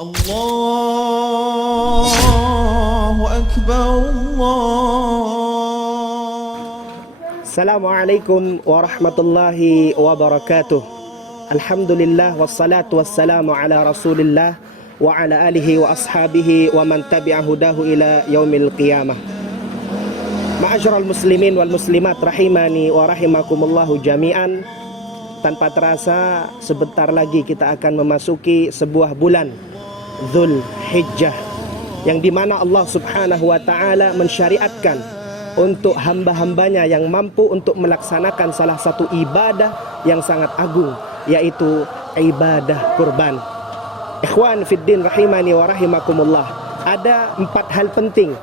Allahu Akbar, Assalamualaikum warahmatullahi wabarakatuh. Alhamdulillah wassalatu wassalamu ala Rasulillah wa ala alihi wa ashabihi wa man tabi'a hudahu ila yaumil qiyamah. Ma'asyiral muslimin wal muslimat rahimani wa rahimakumullahu jami'an. Tanpa terasa sebentar lagi kita akan memasuki sebuah bulan Dzul Hijjah, yang dimana Allah subhanahu wa ta'ala mensyariatkan untuk hamba-hambanya yang mampu untuk melaksanakan salah satu ibadah yang sangat agung, yaitu ibadah kurban. Ikhwan fiddin rahimani wa rahimakumullah, ada 4 hal penting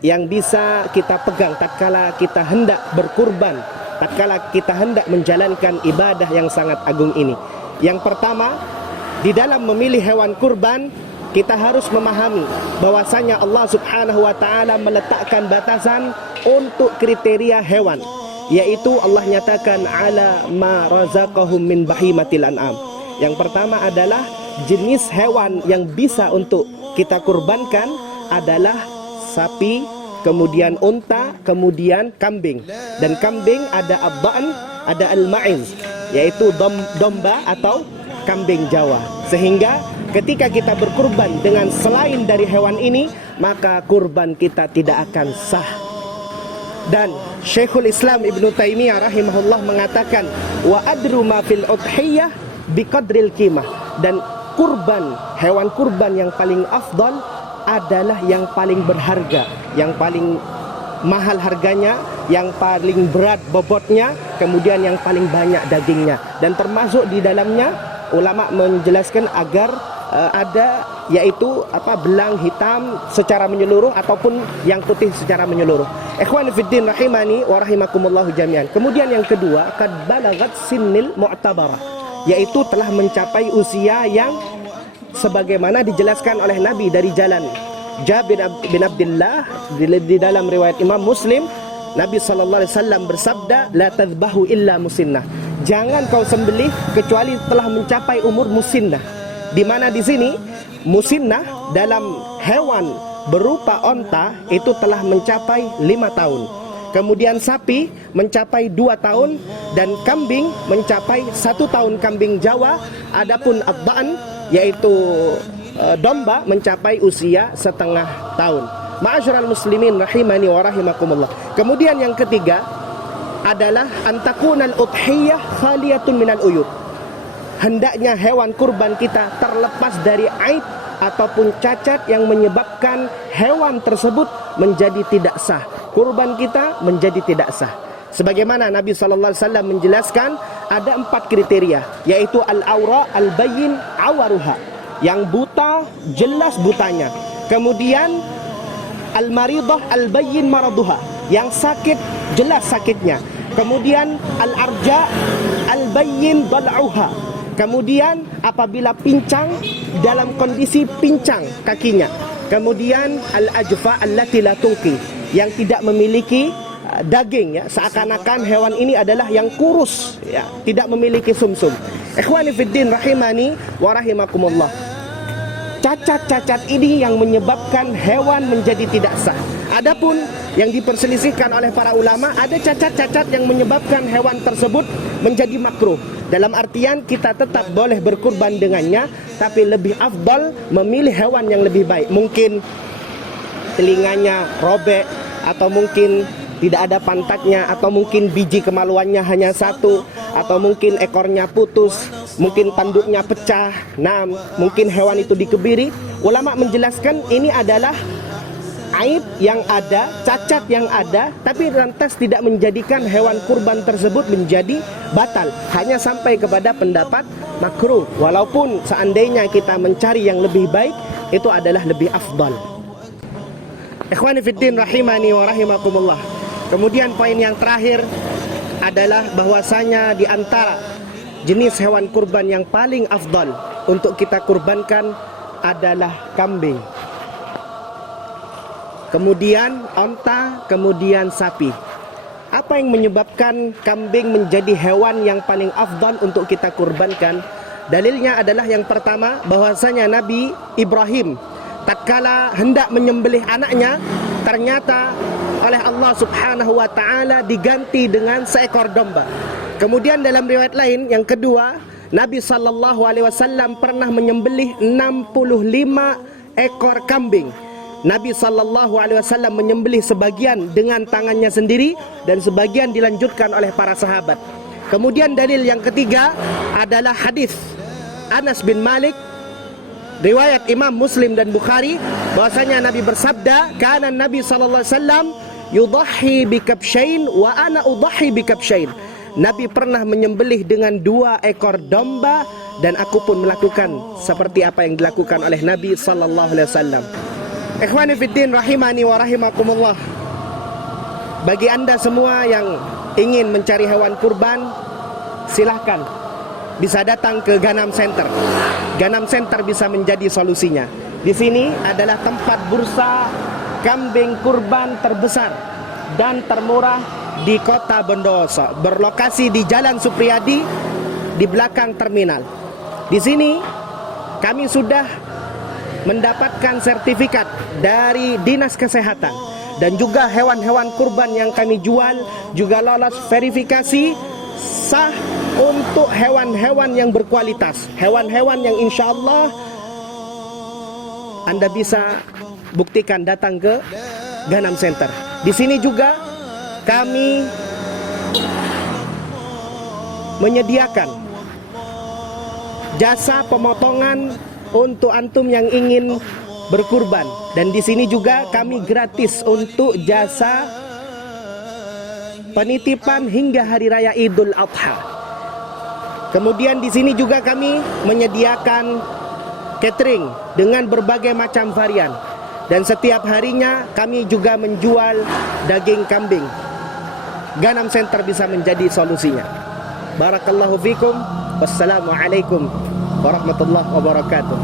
yang bisa kita pegang tatkala kita hendak berkurban, tatkala kita hendak menjalankan ibadah yang sangat agung ini. Yang pertama, di dalam memilih hewan kurban, kita harus memahami bahwasanya Allah subhanahu wa ta'ala meletakkan batasan untuk kriteria hewan, yaitu Allah nyatakan ala ma razaqahum min bahimatil an'am. Yang pertama adalah jenis hewan yang bisa untuk kita kurbankan adalah sapi, kemudian unta, kemudian kambing. Dan kambing ada ad-dha'n, ada al-ma'iz, yaitu domba atau kambing Jawa. Sehingga ketika kita berkurban dengan selain dari hewan ini, maka kurban kita tidak akan sah. Dan Syekhul Islam Ibnu Taimiyah rahimahullah mengatakan, wa adru ma fil udhiyah biqadril qimah. Dan kurban, hewan kurban yang paling afdal adalah yang paling berharga, yang paling mahal harganya, yang paling berat bobotnya, kemudian yang paling banyak dagingnya. Dan termasuk di dalamnya ulama menjelaskan agar ada yaitu belang hitam secara menyeluruh ataupun yang putih secara menyeluruh. Ikhwani fiddin rahimani wa rahimakumullahu jami'an. Kemudian yang kedua, qad balagat sinnil mu'tabarah, yaitu telah mencapai usia yang sebagaimana dijelaskan oleh Nabi dari jalan Jabir bin Abdullah di dalam riwayat Imam Muslim. Nabi sallallahu alaihi wasallam bersabda, la tadhbahu illa musinnah. Jangan kau sembelih kecuali telah mencapai umur musinnah. Di mana di sini musinnah dalam hewan berupa onta itu telah mencapai 5 tahun. Kemudian sapi mencapai 2 tahun dan kambing mencapai 1 tahun kambing Jawa. Adapun ad-dha'n yaitu domba mencapai usia setengah tahun. Ma'asyiral muslimin rahimani wa rahimakumullah. Kemudian yang ketiga adalah antakunal udhiyah khaliyatun minal uyub. Hendaknya hewan kurban kita terlepas dari aib ataupun cacat yang menyebabkan hewan tersebut menjadi tidak sah. Kurban kita menjadi tidak sah. Sebagaimana Nabi SAW menjelaskan ada 4 kriteria, yaitu al-awra al-bayyin awaruha, yang buta jelas butanya. Kemudian al-maridah al-bayyin maraduha, yang sakit jelas sakitnya. Kemudian al-arja al-bayyin dal'uha. Kemudian apabila pincang, dalam kondisi pincang kakinya. Kemudian al-ajfa allati la tunqi, yang tidak memiliki daging, ya, seakan-akan hewan ini adalah yang kurus, ya, tidak memiliki sumsum. Ikhwani fiddin rahimani wa rahimakumullah. Cacat-cacat ini yang menyebabkan hewan menjadi tidak sah. Adapun yang diperselisihkan oleh para ulama, ada cacat-cacat yang menyebabkan hewan tersebut menjadi makruh. Dalam artian kita tetap boleh berkurban dengannya, tapi lebih afdal memilih hewan yang lebih baik. Mungkin telinganya robek, atau mungkin tidak ada pantatnya, atau mungkin biji kemaluannya hanya 1, atau mungkin ekornya putus, mungkin tanduknya pecah. Nah, mungkin hewan itu dikebiri. Ulama menjelaskan ini adalah aib yang ada, cacat yang ada, tapi lantas tidak menjadikan hewan kurban tersebut menjadi batal, hanya sampai kepada pendapat makruh. Walaupun seandainya kita mencari yang lebih baik, itu adalah lebih afdal. Ikhwani fiddin rahimani wa rahimakumullah. Kemudian poin yang terakhir adalah bahwasanya di antara jenis hewan kurban yang paling afdal untuk kita kurbankan adalah kambing, kemudian onta, kemudian sapi. Apa yang menyebabkan kambing menjadi hewan yang paling afdal untuk kita kurbankan? Dalilnya adalah yang pertama, bahwasanya Nabi Ibrahim tatkala hendak menyembelih anaknya, ternyata oleh Allah Subhanahu wa taala diganti dengan seekor domba. Kemudian dalam riwayat lain yang kedua, Nabi sallallahu alaihi wasallam pernah menyembelih 65 ekor kambing. Nabi sallallahu alaihi wasallam menyembelih sebagian dengan tangannya sendiri dan sebagian dilanjutkan oleh para sahabat. Kemudian dalil yang ketiga adalah hadis Anas bin Malik riwayat Imam Muslim dan Bukhari, bahwasanya Nabi bersabda, "Kana Nabi sallallahu alaihi wasallam yudahhi bikabsyain wa ana udahhi bikabsyain." Nabi pernah menyembelih dengan 2 ekor domba dan aku pun melakukan seperti apa yang dilakukan oleh Nabi sallallahu alaihi wasallam. Ikhwani fiddin rahimani wa rahimakumullah. Bagi Anda semua yang ingin mencari hewan kurban, silahkan bisa datang ke Ganam Center. Ganam Center bisa menjadi solusinya. Di sini adalah tempat bursa kambing kurban terbesar dan termurah di Kota Bondowoso, berlokasi di Jalan Supriyadi di belakang terminal. Di sini kami sudah mendapatkan sertifikat dari Dinas Kesehatan dan juga hewan-hewan kurban yang kami jual juga lolos verifikasi sah untuk hewan-hewan yang berkualitas, hewan-hewan yang insya Allah Anda bisa buktikan datang ke Ganam Center. Di sini juga kami menyediakan jasa pemotongan untuk antum yang ingin berkurban, dan di sini juga kami gratis untuk jasa penitipan hingga hari raya Idul Adha. Kemudian di sini juga kami menyediakan catering dengan berbagai macam varian, dan setiap harinya kami juga menjual daging kambing. Ganam Center bisa menjadi solusinya. Barakallahu fikum. Wassalamualaikum warahmatullahi wabarakatuh.